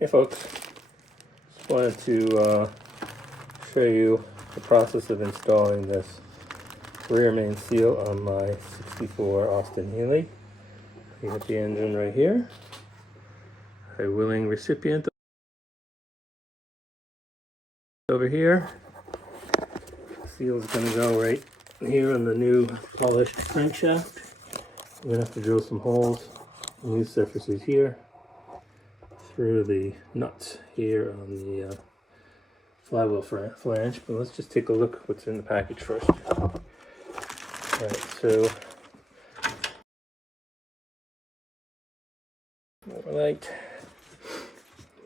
Hey folks, just wanted to show you the process of installing this rear main seal on my 64 Austin Healey. You got the engine right here, a willing recipient over here. The seal is going to go right here on the new polished crankshaft. I'm going to have to drill some holes in these surfaces here through the nuts here on the flywheel flange, but let's just take a look what's in the package first. Alright, so more light.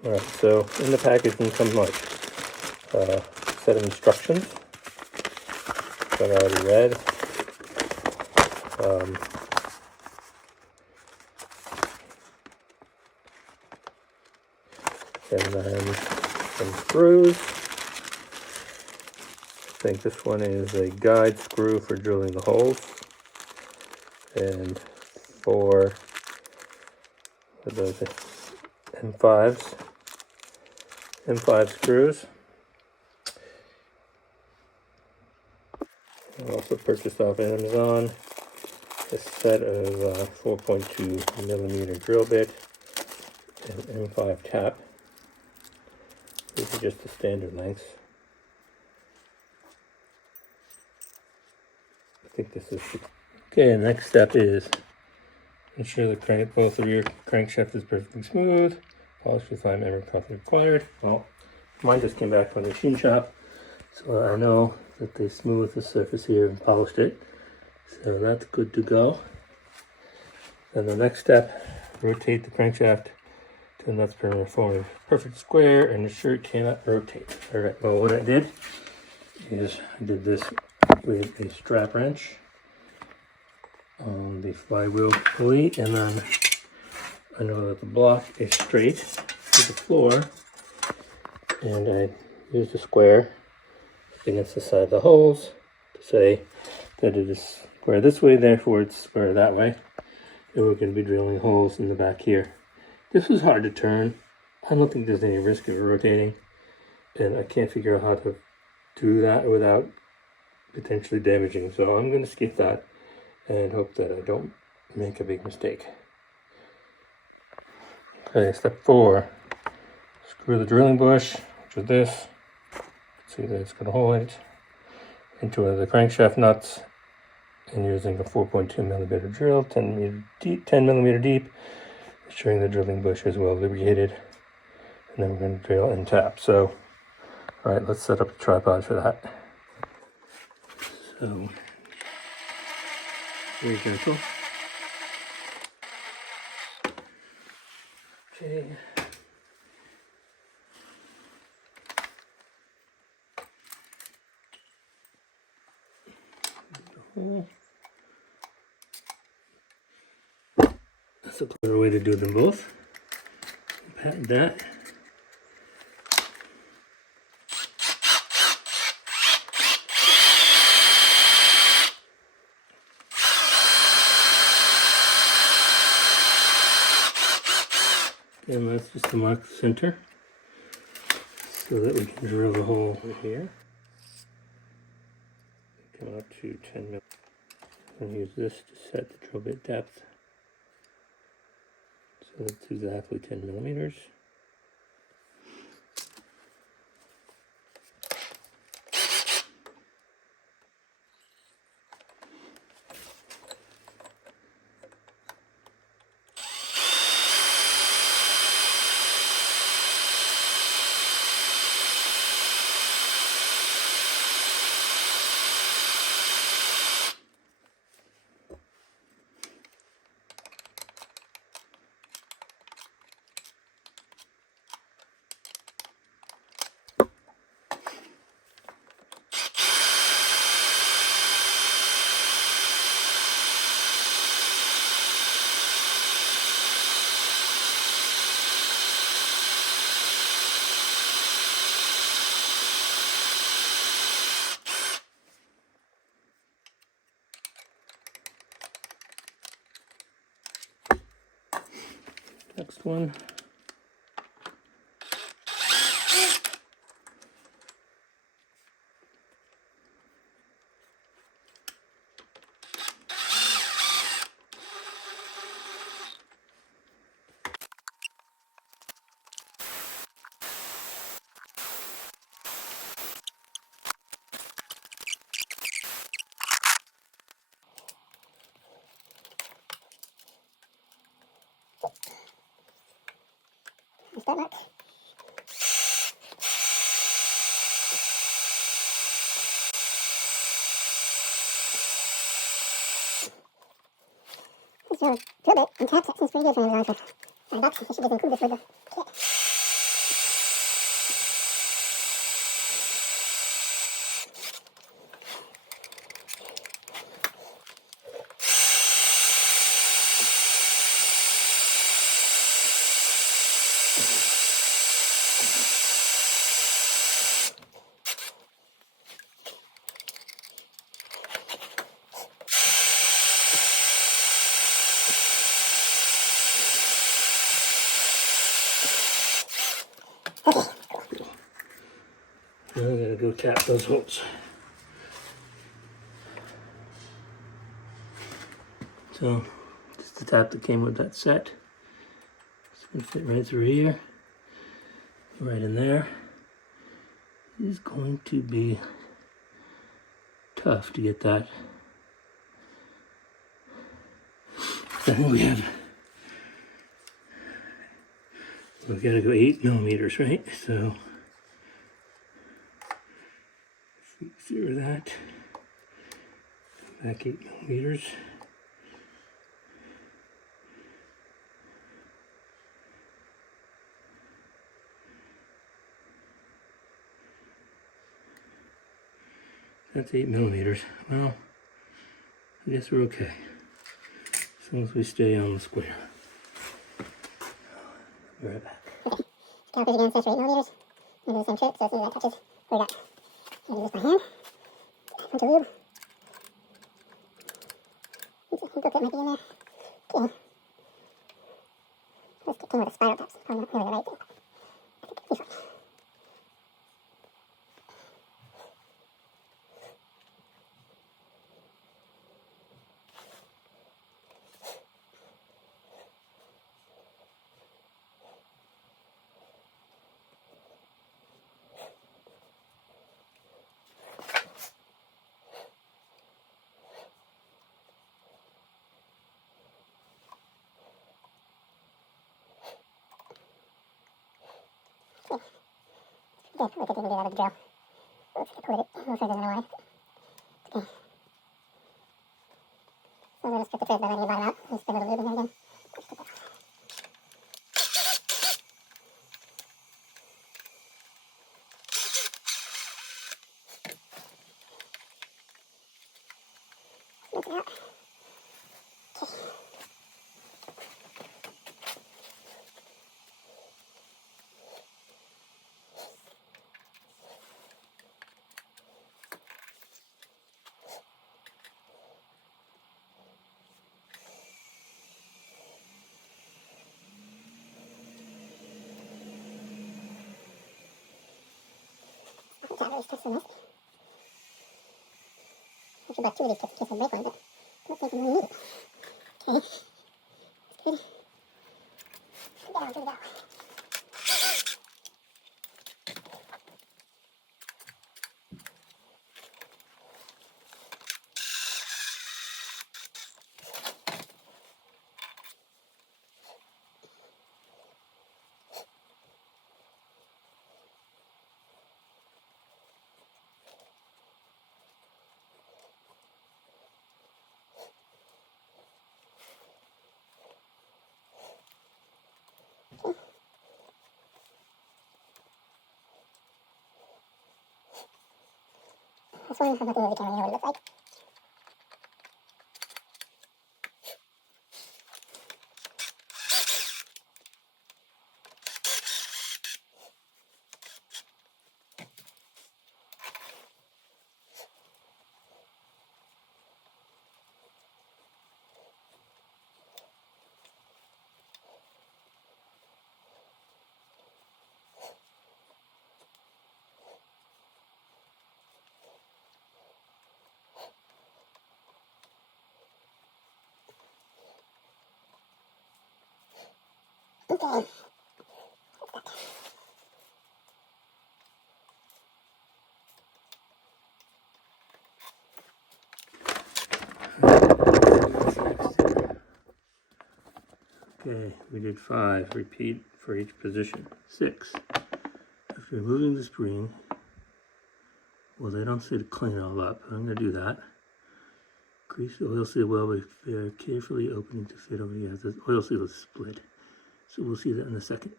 Alright, so in the package comes like a set of instructions that I already read. And then some screws. I think this one is a guide screw for drilling the holes, and 4 of those M5 screws. I also purchased off Amazon a set of 4.2 millimeter drill bit and M5 tap. These are just the standard lengths. I think this is okay. Next step is ensure the both the rear crankshaft is perfectly smooth. Polish with fine ever coffee required. Well, mine just came back from the machine shop, so I know that they smoothed the surface here and polished it. So that's good to go. Then the next step, rotate the crankshaft to the nuts perimeter forming a perfect square and ensure it cannot rotate. Alright, well what I did is I did this with a strap wrench on the flywheel pulley, and then I know that the block is straight to the floor, and I used a square against the side of the holes to say that it is square this way, therefore it's square that way. And we're going to be drilling holes in the back here. This was hard to turn. I don't think there's any risk of it rotating, and I can't figure out how to do that without potentially damaging, so I'm going to skip that and hope that I don't make a big mistake. Okay, step 4. Screw the drilling bush, which is this. See that it's got a hole in it, into one of the crankshaft nuts, and using a 4.2 millimeter drill, 10 millimeter deep, ensuring the drilling bush is well lubricated, and then we're going to drill and tap. So, all right, let's set up a tripod for that. So, very gentle. Okay. That's a clever way to do them both. Patent that. And that's just to mark the center so that we can drill the hole in here. Come up to 10 millimeters. And use this to set the drill bit depth. So that's exactly 10 millimeters. Next one. start mark. So, drill bit and tap, that seems pretty good for Amazon for $5. I should just include this with the kit. Now I'm gonna go tap those holes. So, just the tap that came with that set. It's gonna fit right through here, right in there. It is going to be tough to get that. Then we've got to go 8mm, right? So, zero that, back 8mm. That's 8mm. Well, I guess we're okay. As long as we stay on the square. Be right back. Okay, calipers again says for 8mm. I'm do the same trick, so as soon as that touches, we're done. I'm going to do this by hand. Bunch of lube. Hook might be in there. Okay. This came with a spiral tap, so probably not really the right thing. I think it'll be fine. Okay, I think we can do that with the drill. Looks like I pulled it a little further than I wanted. Okay. So I'm going to strip the thread by letting it bottom out. And spread a little lube in there again. Just put that off. Rinse it out. Okay. That really stuck so nicely. I should buy 2 of these kits in case I break one, but I don't think I'm going to need it. Okay. That's good. Put that on, put it out. This one, I'm not going to move the camera near what it looks like. Okay. Okay, we did 5. Repeat for each position. 6. After removing the spring, well, they don't say to clean it all up, but I'm going to do that. Grease the oil seal well before carefully opening to fit over. Yeah, the oil seal is split. So we'll see that in a second.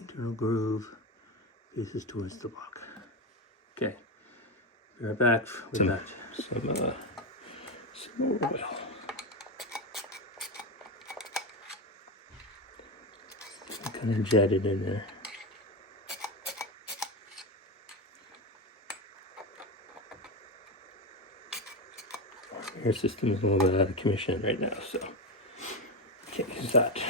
Internal groove faces towards the block. Okay, be right back with that. Some more oil. Kind of jetted in there. Air system is a little bit out of commission right now, so can't use that.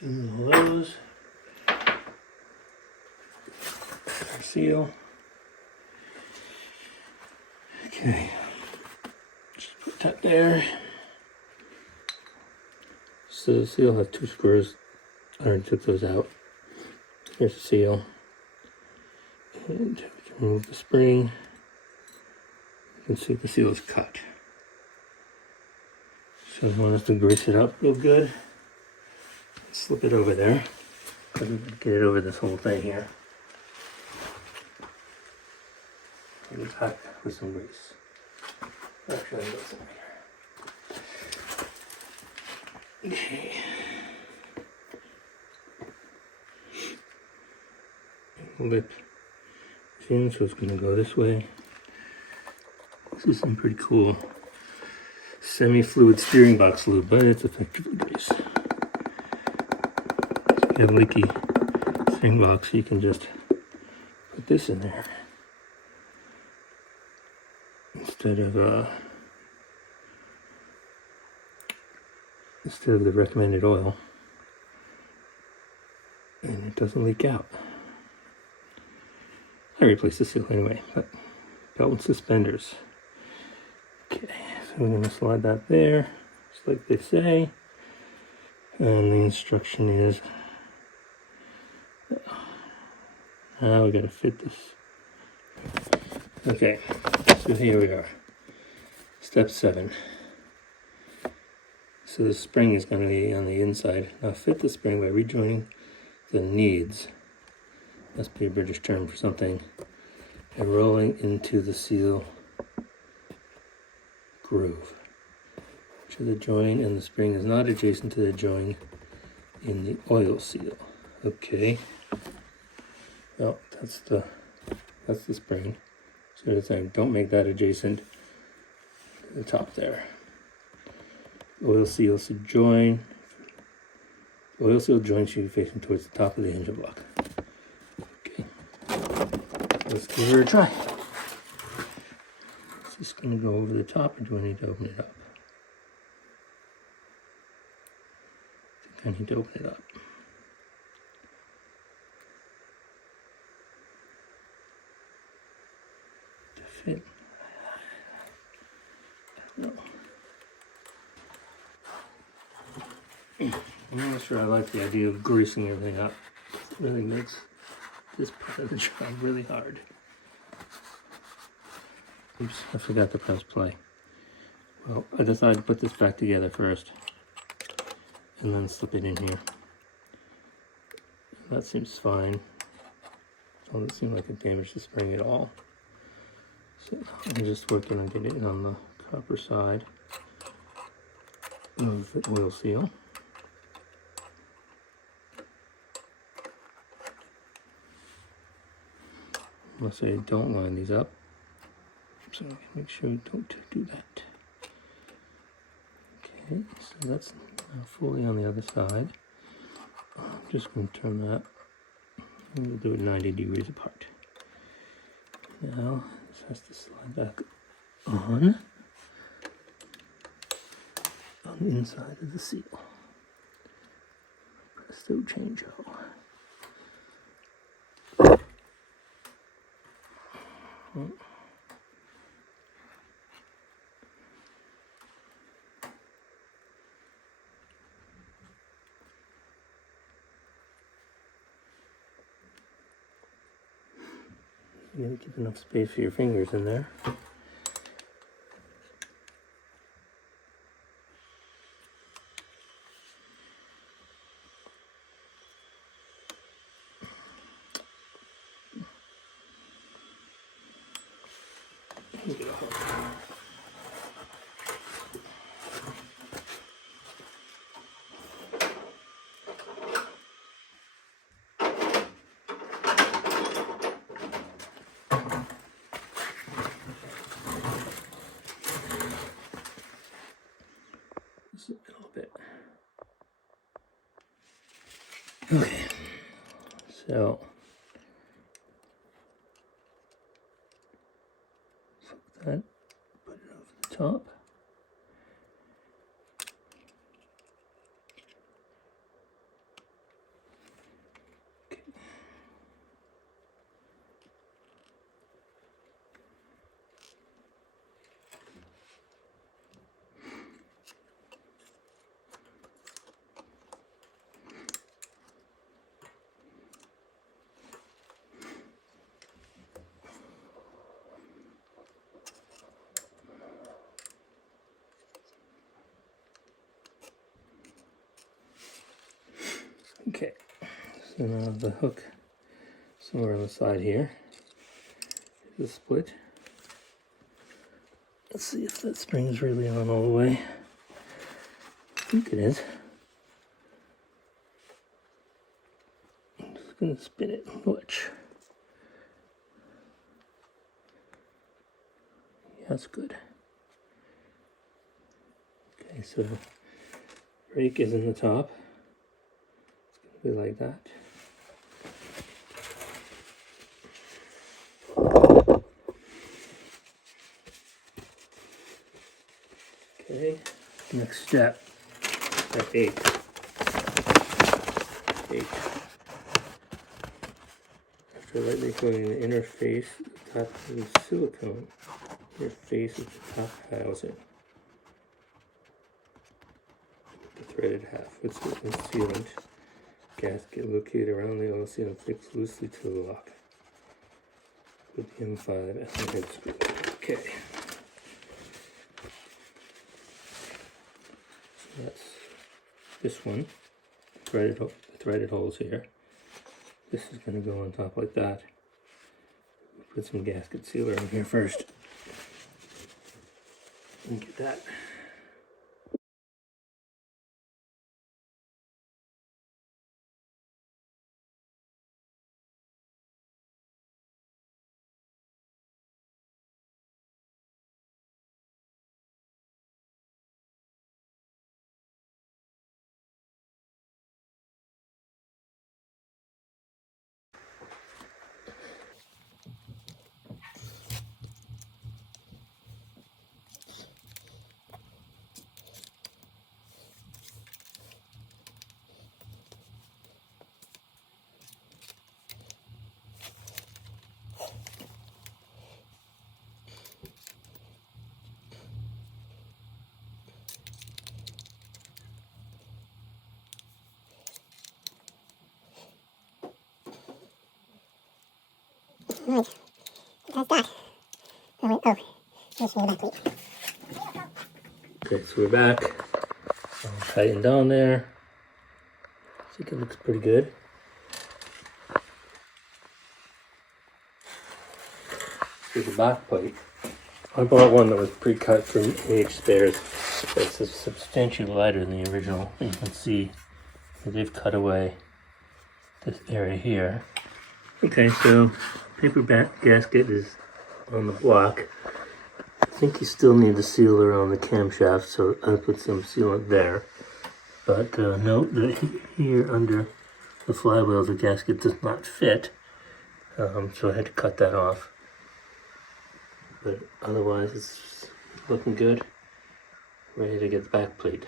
Doing all those. Our seal. Okay, just put that there. So the seal has 2 screws. I already took those out. Here's the seal. And we can remove the spring. You can see the seal is cut. So you want us to grease it up real good. Slip it over there. Get it over this whole thing here. Put it back with some grease. Actually, I've got some here. Okay. Lip thin, so it's going to go this way. This is some pretty cool semi-fluid steering box lube, but it's effectively grease. If you have a leaky steering box, you can just put this in there instead of the recommended oil, and it doesn't leak out. I replaced the seal anyway, but belt and suspenders. Okay, so we're going to slide that there, just like they say. And the instruction is, now we got to fit this. Okay, so here we are. Step 7. So the spring is going to be on the inside. Now fit the spring by rejoining the needs. Must be a British term for something. And rolling into the seal groove. So the join in the spring is not adjacent to the join in the oil seal. Okay. Well, that's the spring. So it's saying don't make that adjacent to the top there. Oil seal should join. Oil seal joint should be facing towards the top of the engine block. Okay. Let's give her a try. Is this going to go over the top, or do I need to open it up? I think I need to open it up. To fit. I don't know. I'm not sure I like the idea of greasing everything up. It really makes this part of the job really hard. Oops, I forgot to press play. Well, I decided to put this back together first and then slip it in here. That seems fine. Doesn't seem like it damaged the spring at all. So I'm just working on getting it on the copper side of the oil seal. Unless I don't line these up. So I can make sure I don't do that. Okay, so that's now fully on the other side. I'm just going to turn that. And we'll do it 90 degrees apart. Now this has to slide back on the inside of the seal. Presto changeo. You gotta keep enough space for your fingers in there. Just a little bit. Okay, so flip that, put it over the top. Okay, so now the hook somewhere on the side here is a split. Let's see if that spring is really on all the way. I think it is. I'm just gonna spin it and watch. Yeah, that's good. Okay, so brake is in the top. It's gonna be like that. Okay, next step, step 8. After lightly coating the inner face, the top with silicone, your face is the top housing. The threaded half with sealant gasket located around the oil seal and fixed loosely to the lock with the M5 as a head screw. Okay. So that's this one, the threaded holes here. This is going to go on top like that. Put some gasket sealer in here first. And get that. Right. That's that. Oh, wait. Oh. Just need that plate. Okay, so we're back. Tighten down there. I think it looks pretty good. Here's the back plate. I bought one that was pre-cut from AH Spares. It's substantially lighter than the original. You can see that they've cut away this area here. Okay, so paper back gasket is on the block. I think you still need the sealer on the camshaft, so I'll put some sealant there. But note that here under the flywheel the gasket does not fit, so I had to cut that off. But otherwise it's looking good, ready to get the back plate.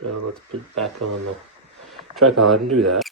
So let's put it back on the tripod and do that.